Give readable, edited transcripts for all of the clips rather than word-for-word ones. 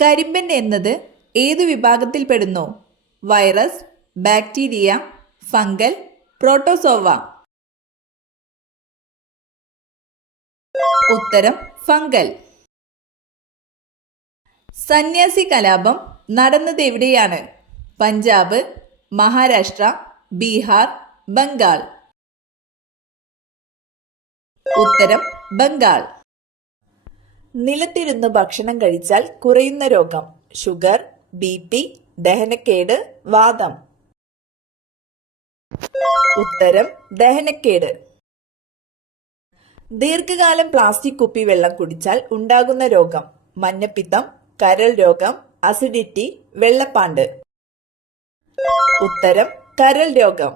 കരിമ്പൻ എന്നത് ഏതു വിഭാഗത്തിൽപ്പെടുന്നു? Virus, bacteria, fungal, protozoa? ഉത്തരം ഫംഗൽ. സന്യാസി കലാപം നടന്നത് എവിടെയാണ്? പഞ്ചാബ്, മഹാരാഷ്ട്ര, ബീഹാർ, ബംഗാൾ? ഉത്തരം ബംഗാൾ. നിലത്തിരുന്ന് ഭക്ഷണം കഴിച്ചാൽ കുറയുന്ന രോഗം? Sugar, BP, ദഹനക്കേട്, വാതം? ഉത്തരം ദഹനക്കേട്. ദീർഘകാലം പ്ലാസ്റ്റിക് കുപ്പി വെള്ളം കുടിച്ചാൽ ഉണ്ടാകുന്ന രോഗം? മഞ്ഞപ്പിത്തം, കരൾ രോഗം, അസിഡിറ്റി, വെള്ളപ്പാണ്ട്? ഉത്തരം കരൾ രോഗം.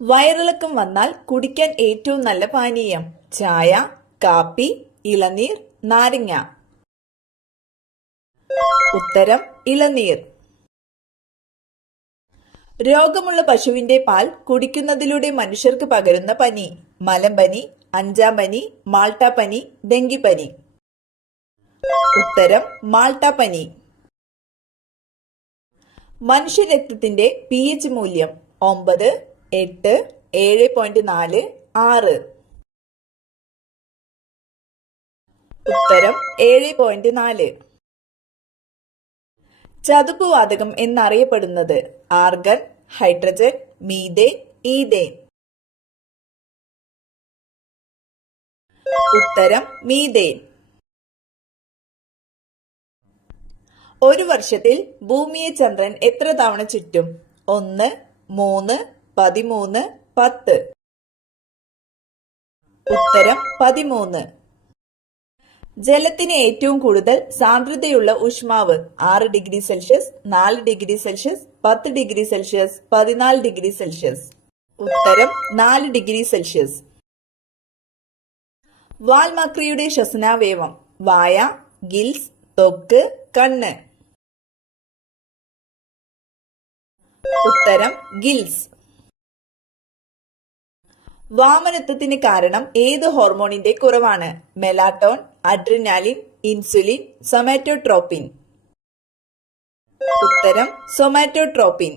വയറിളക്കം വന്നാൽ കുടിക്കാൻ ഏറ്റവും നല്ല പാനീയം? ചായ, കാപ്പി, ഇളനീർ, നാരങ്ങ? ഉത്തരം ഇളനീർ. രോഗമുള്ള പശുവിന്റെ പാൽ കുടിക്കുന്നതിലൂടെ മനുഷ്യർക്ക് പകരുന്ന പനി? മലമ്പനി, അഞ്ചാം പനി, മാൾട്ട പനി, ഡെങ്കിപ്പനി? ഉത്തരം മാൾട്ട പനി. മനുഷ്യരക്തത്തിന്റെ pH മൂല്യം? 9, 8, 7.4, 6? ഉത്തരം 7.4. ചതുപ്പുവാതകം എന്നറിയപ്പെടുന്നത്? Argon, hydrogen, methane, ethane? ഉത്തരം മീഥേൻ. ഒരു വർഷത്തിൽ ഭൂമിയെ ചന്ദ്രൻ എത്ര തവണ ചുറ്റും? 1, 3, 13, 10? ഉത്തരം 13. ജലത്തിന് ഏറ്റവും കൂടുതൽ സാന്ദ്രതയുള്ള ഊഷ്മാവ്? 6 degree Celsius, 4 degree Celsius, 10 degree Celsius, 14 degree Celsius? ഉത്തരം 4 ഡിഗ്രി സെൽഷ്യസ്. വാൽമക്രിയുടെ ശ്വസനാവയവം? വായ, ഗിൽസ്, ത്വക്ക്, കണ്ണ്? ഉത്തരം ഗിൽസ്. വാമനത്വത്തിന് കാരണം ഏത് ഹോർമോണിന്റെ കുറവാണ്? മെലാറ്റോൺ, അഡ്രിനാലിൻ, ഇൻസുലിൻ, സൊമാറ്റോട്രോപിൻ? ഉത്തരം സൊമാറ്റോട്രോപിൻ.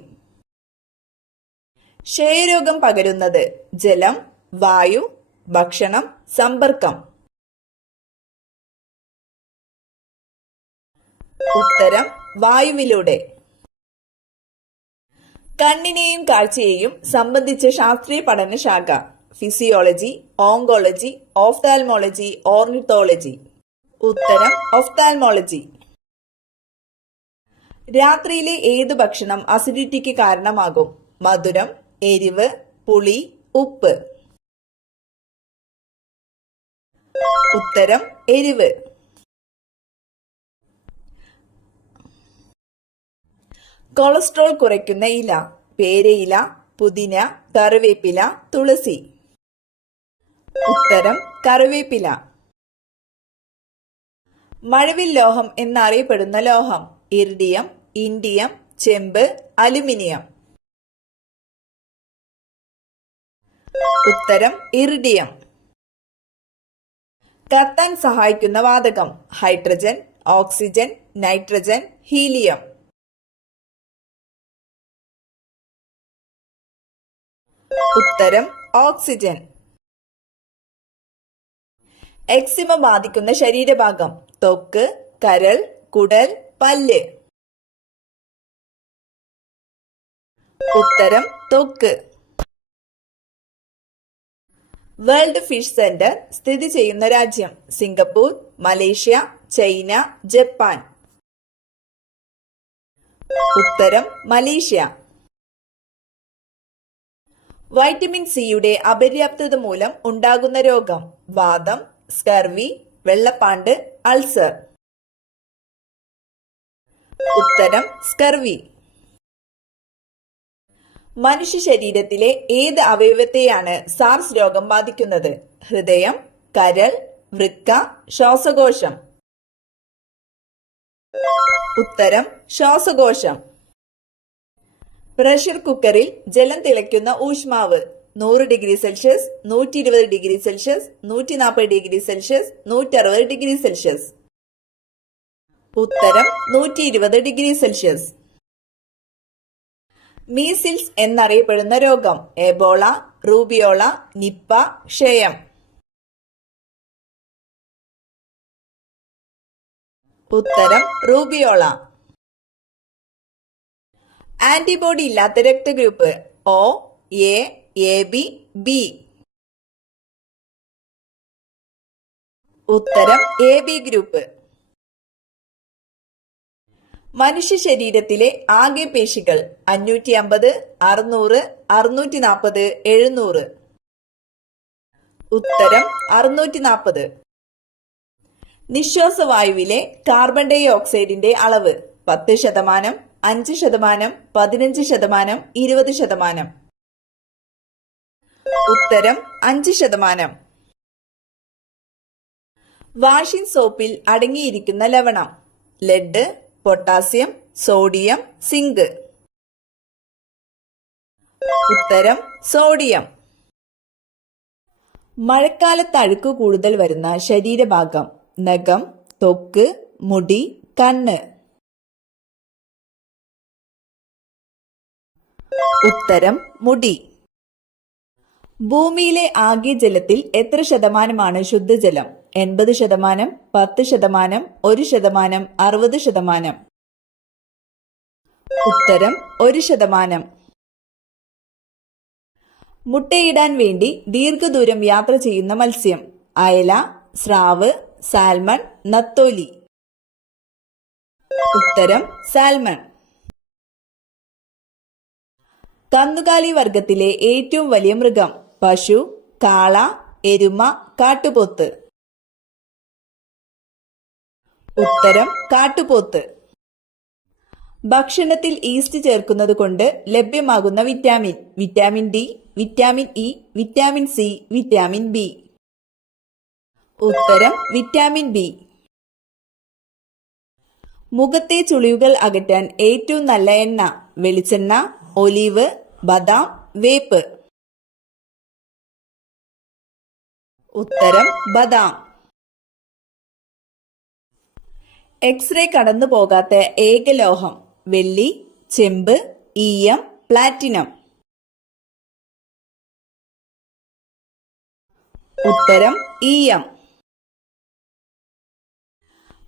ക്ഷയരോഗം പകരുന്നത്? ജലം, വായു, ഭക്ഷണം, സമ്പർക്കം? ഉത്തരം വായുവിലൂടെ. കണ്ണിനെയും കാഴ്ചയെയും സംബന്ധിച്ച ശാസ്ത്രീയ പഠനശാഖ? Physiology, oncology, ophthalmology, ornithology? ഉത്തരം ഓഫ്താൽമോളജി. രാത്രിയിലെ ഏത് ഭക്ഷണം അസിഡിറ്റിക്ക് കാരണമാകും? മധുരം, എരിവ്, പുളി, ഉപ്പ്? ഉത്തരം എരിവ്. കൊളസ്ട്രോൾ കുറയ്ക്കുന്ന ഇല? പേരയില, പുതിന, കറിവേപ്പില, തുളസി? ഉത്തരം കറിവേപ്പില. മഴവിൽ ലോഹം എന്നറിയപ്പെടുന്ന ലോഹം? ഇറിഡിയം, ഇൻഡിയം, ചെമ്പ്, അലുമിനിയം? ഉത്തരം ഇറിഡിയം. കത്താൻ സഹായിക്കുന്ന വാതകം? Hydrogen, oxygen, nitrogen, helium? ഉത്തരം ഓക്സിജൻ. എക്സിമ ബാധിക്കുന്ന ശരീരഭാഗം? ത്വക്ക്, കരൾ, കുടൽ, പല്ല്? ഉത്തരം ത്വക്ക്. വേൾഡ് ഫിഷ് സെന്റർ സ്ഥിതി ചെയ്യുന്ന രാജ്യം? Singapore, Malaysia, China, Japan? ഉത്തരം മലേഷ്യ. വൈറ്റമിൻ സിയുടെ അപര്യാപ്തത മൂലം ഉണ്ടാകുന്ന രോഗം? വാതം, സ്കർവി, വെള്ളപ്പാണ്ട്, അൾസർ? ഉത്തരം സ്കർവി. മനുഷ്യ ശരീരത്തിലെ ഏത് അവയവത്തെയാണ് സാർസ് രോഗം ബാധിക്കുന്നത്? ഹൃദയം, കരൾ, വൃക്ക, ശ്വാസകോശം? ഉത്തരം ശ്വാസകോശം. പ്രഷർ കുക്കറിൽ ജലം തിളയ്ക്കുന്ന ഊഷ്മാവ്? 100 degree Celsius, 120 degree Celsius, 140 degree Celsius, 160 degree Celsius? ഉത്തരം 120 ഡിഗ്രി സെൽഷ്യസ്. മീസിൽസ് എന്നറിയപ്പെടുന്ന രോഗം എബോള, റൂബിയോള, നിപ്പ, ക്ഷയം. ഉത്തരം റൂബിയോള. ആന്റിബോഡി ഇല്ലാത്ത രക്തഗ്രൂപ്പ് O, A, AB, B. ഉത്തരം AB ഗ്രൂപ്പ്. മനുഷ്യ ശരീരത്തിലെ ആകെ പേശികൾ 550, 600, 640, 700. ഉത്തരം 640. നിശ്വാസവായുവിലെ കാർബൺ ഡൈ ഓക്സൈഡിന്റെ അളവ് 10%, 5%, 15%, 20%. ഉത്തരം 5%. വാഷിംഗ് സോപ്പിൽ അടങ്ങിയിരിക്കുന്ന ലവണം ലെഡ്, പൊട്ടാസ്യം, സോഡിയം, സിങ്ക്. ഉത്തരം സോഡിയം. മഴക്കാലത്ത് അഴുക്ക് കൂടുതൽ വരുന്ന ശരീരഭാഗം നഖം, ത്വക്ക്, മുടി, കണ്ണ്. ഉത്തരം മുടി. ഭൂമിയിലെ ആകെ ജലത്തിൽ എത്ര ശതമാനമാണ് ശുദ്ധജലം? 80%, 10%, 1%, 60%. ഉത്തരം 1%. മുട്ടയിടാൻ വേണ്ടി ദീർഘദൂരം യാത്ര ചെയ്യുന്ന മത്സ്യം അയല, സ്രാവ്, സാൽമൺ, നത്തോലി. ഉത്തരം സാൽമൺ. കന്നുകാലി വർഗത്തിലെ ഏറ്റവും വലിയ മൃഗം പശു, കാള, എരുമ, കാട്ടുപോത്ത്. ഉത്തരം കാട്ടുപോത്ത്. ഭക്ഷണത്തിൽ ഈസ്റ്റ് ചേർക്കുന്നത് കൊണ്ട് ലഭ്യമാകുന്ന vitamin vitamin D, vitamin E, vitamin C, vitamin B. ഉത്തരം വിറ്റാമിൻ ബി. മുഖത്തെ ചുളിവുകൾ അകറ്റാൻ ഏറ്റവും നല്ല എണ്ണ വെളിച്ചെണ്ണ, ഒലീവ്, ബദാം, വേപ്പ്. ഉത്തരം ബദാം. എക്സ്റേ കടന്നു പോകാത്ത ഏക ലോഹം വെള്ളി, ചെമ്പ്, ഈയം, പ്ലാറ്റിനം. ഉത്തരം ഈയം.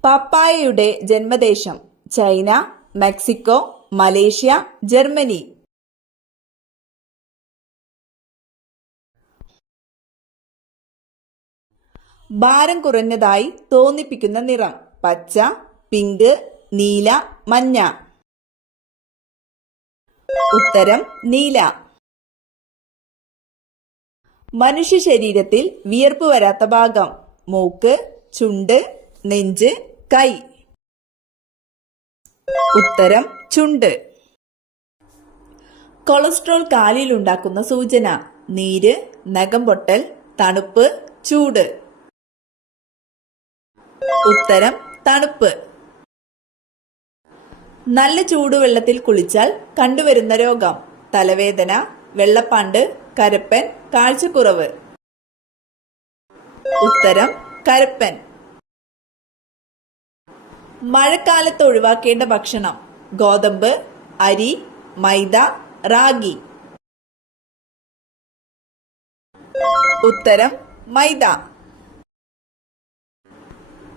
പപ്പായയുടെ ജന്മദേശം ചൈന, മെക്സിക്കോ, മലേഷ്യ, ജർമ്മനി. ഭാരം കുറഞ്ഞതായി തോന്നിപ്പിക്കുന്ന നിറം പച്ച, പിങ്ക്, നീല, മഞ്ഞ. ഉത്തരം നീല. മനുഷ്യ ശരീരത്തിൽ വിയർപ്പ് വരാത്ത ഭാഗം മൂക്ക്, ചുണ്ട്, നെഞ്ച്, കൈ. ഉത്തരം ചുണ്ട്. കൊളസ്ട്രോൾ കാലിൽ ഉണ്ടാക്കുന്ന സൂചന നീര്, നഖം പൊട്ടൽ, തണുപ്പ്, ചൂട്. ഉത്തരം തണുപ്പ്. നല്ല ചൂടുവെള്ളത്തിൽ കുളിച്ചാൽ കണ്ടുവരുന്ന രോഗം തലവേദന, വെള്ളപ്പാണ്ട്, കരപ്പൻ, കാഴ്ചക്കുറവ്. ഉത്തരം കരപ്പൻ. മഴക്കാലത്ത് ഒഴിവാക്കേണ്ട ഭക്ഷണം ഗോതമ്പ്, അരി, മൈദ, റാഗി. ഉത്തരം മൈദ.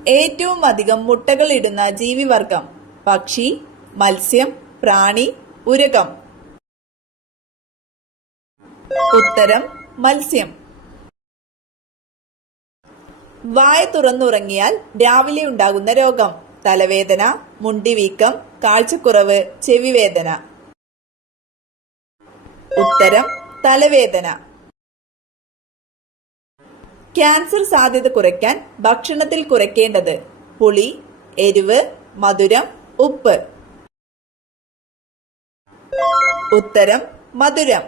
ഏറ്റവും അധികം മുട്ടകൾ ഇടുന്ന ജീവിവർഗം പക്ഷി, മത്സ്യം, പ്രാണി, ഉരകം. ഉത്തരം മത്സ്യം. വായ തുറന്നുറങ്ങിയാൽ രാവിലെ ഉണ്ടാകുന്ന രോഗം തലവേദന, മുണ്ടിവീക്കം, കാഴ്ചക്കുറവ്, ചെവിവേദന. ഉത്തരം തലവേദന. ക്യാൻസർ സാധ്യത കുറയ്ക്കാൻ ഭക്ഷണത്തിൽ കുറയ്ക്കേണ്ടത് പുളി, എരിവ്, മധുരം, ഉപ്പ്. ഉത്തരം മധുരം.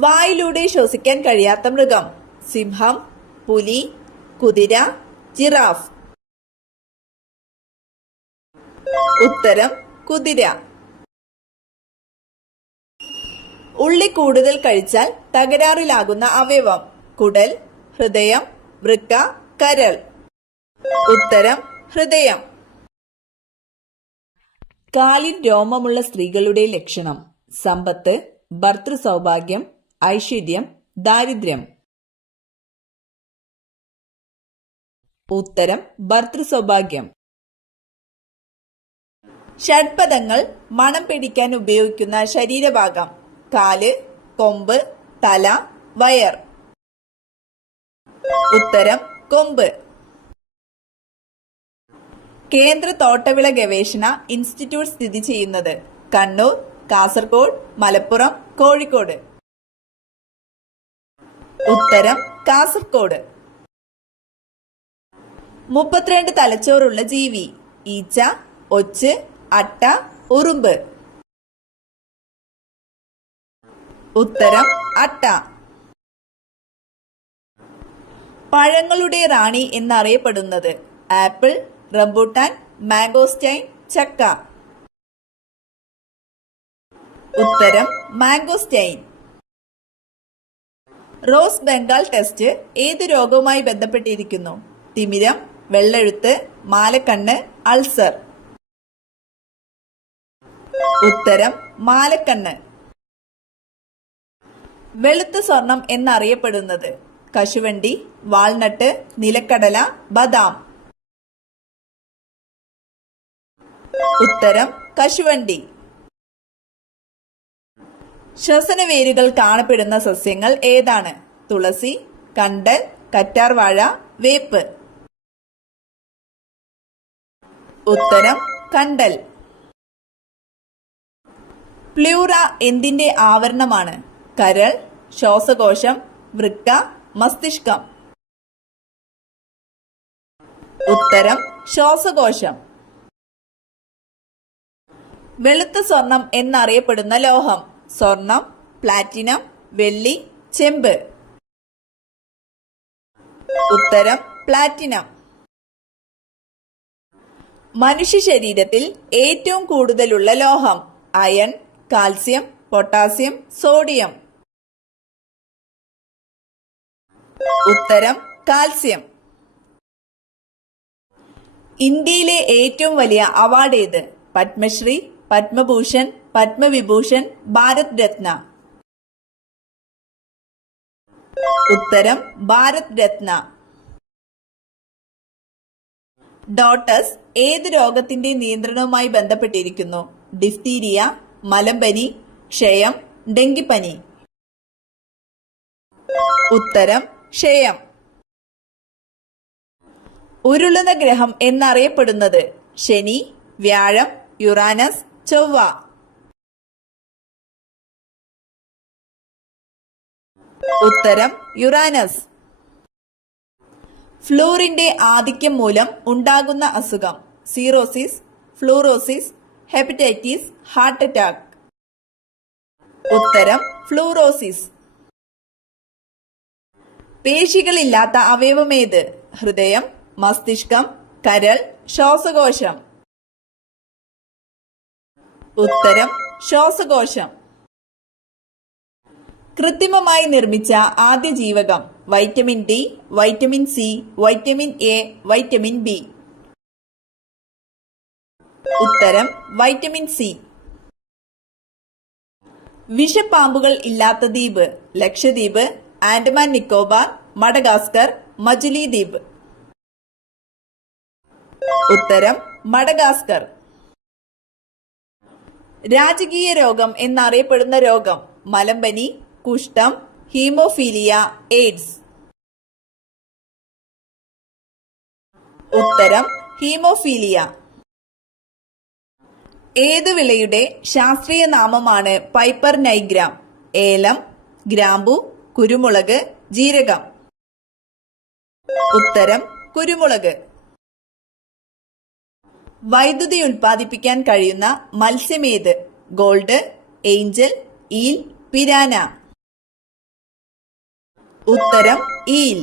വായിലൂടെ ശ്വസിക്കാൻ കഴിയാത്ത മൃഗം സിംഹം, പുലി, കുതിര, ജിറാഫ്. ഉത്തരം കുതിര. ഉള്ളി കൂടുതൽ കഴിച്ചാൽ തകരാറിലാകുന്ന അവയവം കുടൽ, ഹൃദയം, വൃക്ക, കരൾ. ഉത്തരം ഹൃദയം. കാലിൽ രോമമുള്ള സ്ത്രീകളുടെ ലക്ഷണം: സമ്പത്ത്, ഭർതൃ സൗഭാഗ്യം, ഐശ്വര്യം, ദാരിദ്ര്യം. ഉത്തരം ഭർതൃ സൗഭാഗ്യം. ഷഡ്പദങ്ങൾ മണം പിടിക്കാൻ ഉപയോഗിക്കുന്ന ശരീരഭാഗം: കാല്, കൊമ്പ്, തല, വയർ. ഉത്തരം കൊമ്പ്. കേന്ദ്ര തോട്ടവിള ഗവേഷണ ഇൻസ്റ്റിറ്റ്യൂട്ട് സ്ഥിതി ചെയ്യുന്നത്: കണ്ണൂർ, കാസർഗോഡ്, മലപ്പുറം, കോഴിക്കോട്. ഉത്തരം കാസർഗോഡ്. 32 തലച്ചോറുള്ള ജീവി: ഈച്ച, ഒച്ച്, അട്ട, ഉറുമ്പ്. ഉത്തരം അട്ട. പഴങ്ങളുടെ റാണി എന്നറിയപ്പെടുന്നത്: ആപ്പിൾ, റംബൂട്ടാൻ, മാംഗോസ്റ്റൈൻ, ചക്ക. ഉത്തരം മാംഗോസ്റ്റൈൻ. റോസ് ബംഗാൾ ടെസ്റ്റ് ഏത് രോഗവുമായി ബന്ധപ്പെട്ടിരിക്കുന്നു? തിമിരം, വെള്ളെഴുത്ത്, മാലക്കണ്ണ്, അൾസർ. ഉത്തരം മാലക്കണ്ണ്. വെളുത്ത സ്വർണം എന്നറിയപ്പെടുന്നത്: കശുവണ്ടി, വാൾനട്ട്, നിലക്കടല, ബദാം. ഉത്തരം കശുവണ്ടി. ശ്വസനവേരുകൾ കാണപ്പെടുന്ന സസ്യങ്ങൾ ഏതാണ്? തുളസി, കണ്ടൽ, കറ്റാർവാഴ, വേപ്പ്. ഉത്തരം കണ്ടൽ. പ്ലൂറ എന്തിന്റെ ആവരണമാണ്? കരൾ, ശ്വാസകോശം, വൃക്ക, മസ്തിഷ്കം. ഉത്തരം ശ്വാസകോശം. വെളുത്ത സ്വർണം എന്നറിയപ്പെടുന്ന ലോഹം: സ്വർണം, പ്ലാറ്റിനം, വെള്ളി, ചെമ്പ്. ഉത്തരം പ്ലാറ്റിനം. മനുഷ്യ ശരീരത്തിൽ ഏറ്റവും കൂടുതലുള്ള ലോഹം: അയൺ, കാൽസ്യം, പൊട്ടാസ്യം, സോഡിയം. ഉത്തരം കാൽസ്യം. ഇന്ത്യയിലെ ഏറ്റവും വലിയ അവാർഡ് ഏത്? പത്മശ്രീ, പത്മഭൂഷൺ, പത്മവിഭൂഷൺ, ഭാരത് രത്ന. ഉത്തരം ഭാരത് രത്ന. ഡോട്ടസ് ഏത് രോഗത്തിന്റെ നിയന്ത്രണവുമായി ബന്ധപ്പെട്ടിരിക്കുന്നു? ഡിഫ്തീരിയ, മലമ്പനി, ക്ഷയം, ഡെങ്കിപ്പനി. ഉത്തരം ക്ഷയം. ഉരുളുന്ന ഗ്രഹം എന്നറിയപ്പെടുന്നത്: ശനി, വ്യാഴം, യുറാനസ്, ചൊവ്വ. ഉത്തരം യുറാനസ്. ഫ്ലൂറിന്റെ ആധിക്യം മൂലം ഉണ്ടാകുന്ന അസുഖം: cirrhosis, fluorosis, hepatitis, heart attack. ഉത്തരം ഫ്ലൂറോസിസ്. പേശികളില്ലാത്ത അവയവമേത്? ഹൃദയം, മസ്തിഷ്കം, കരൾ, ശ്വാസകോശം. ഉത്തരം ശ്വാസകോശം. കൃത്രിമമായി നിർമ്മിച്ച ആദ്യ ജീവകം: vitamin D, vitamin C, vitamin A, vitamin B. ഉത്തരം വൈറ്റമിൻ സി. വിഷപ്പാമ്പുകൾ ഇല്ലാത്ത ദ്വീപ്: ലക്ഷദ്വീപ്, ആൻഡമാൻ നിക്കോബാർ, മഡഗാസ്കർ, മജുലി ദ്വീപ്. ഉത്തരം മഡഗാസ്കർ. രാജകീയ രോഗം എന്നറിയപ്പെടുന്ന രോഗം: മലമ്പനി, കുഷ്ഠം, ഹീമോഫീലിയ, എയ്ഡ്സ്. ഉത്തരം ഹീമോഫീലിയ. ഏതു വിളയുടെ ശാസ്ത്രീയ നാമമാണ് പൈപ്പർ നൈഗ്രാം? ഏലം, ഗ്രാമ്പു, കുരുമുളക്, ജീരകം. ഉത്തരം കുരുമുളക്. വൈദ്യുതി ഉൽപ്പാദിപ്പിക്കാൻ കഴിയുന്ന മത്സ്യമേത്? Gold, angel, eel, piranha. ഉത്തരം ഈൽ.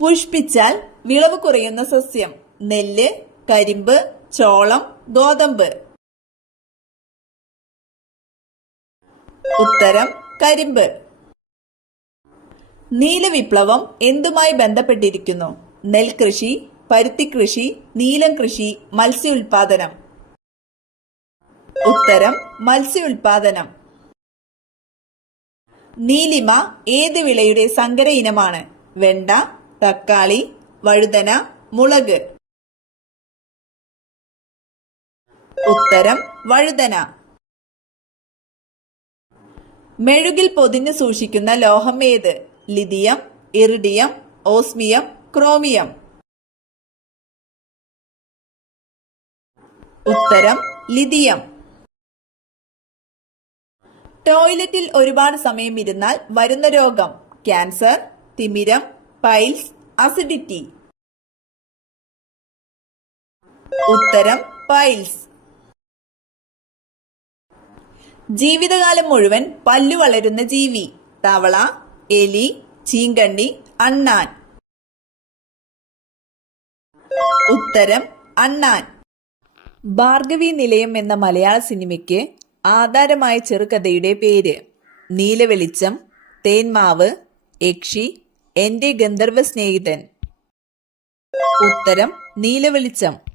പുഷ്പിച്ചാൽ വിളവ് കുറയുന്ന സസ്യം: നെല്ല്, കരിമ്പ്, ചോളം, ഗോതമ്പ്. ഉത്തരം കരിമ്പ്. നീലവിപ്ലവം എന്തുമായി ബന്ധപ്പെട്ടിരിക്കുന്നു? നെൽകൃഷി, പരുത്തിക്കൃഷി, നീലം കൃഷി, മത്സ്യ ഉൽപാദനം. ഉത്തരം മത്സ്യ ഉൽപാദനം. നീലിമ ഏത് വിളയുടെ സങ്കര ഇനമാണ്? വെണ്ട, തക്കാളി, വഴുതന, മുളക്. ഉത്തരം വഴുതന. മെഴുകിൽ പൊതിഞ്ഞു സൂക്ഷിക്കുന്ന ലോഹം ഏത്? Lithium, iridium, osmium, chromium. ഉത്തരം ലിഥിയം. ടോയ്ലറ്റിൽ ഒരുപാട് സമയം ഇരുന്നാൽ വരുന്ന രോഗം? ക്യാൻസർ, തിമിരം, പൈൽസ്, അസിഡിറ്റി. ഉത്തരം പൈൽസ്. ജീവിതകാലം മുഴുവൻ പല്ലു വളരുന്ന ജീവി? തവള, എലി, ചീങ്കണ്ണി, അണ്ണാൻ. ഉത്തരം അണ്ണാൻ. ഭാർഗവി നിലയം എന്ന മലയാള സിനിമയ്ക്ക് ആധാരമായ ചെറുകഥയുടെ പേര്? നീലവെളിച്ചം, തേന്മാവ്, യക്ഷി, എന്റെ ഗന്ധർവ സ്നേഹിതൻ. ഉത്തരം നീലവെളിച്ചം.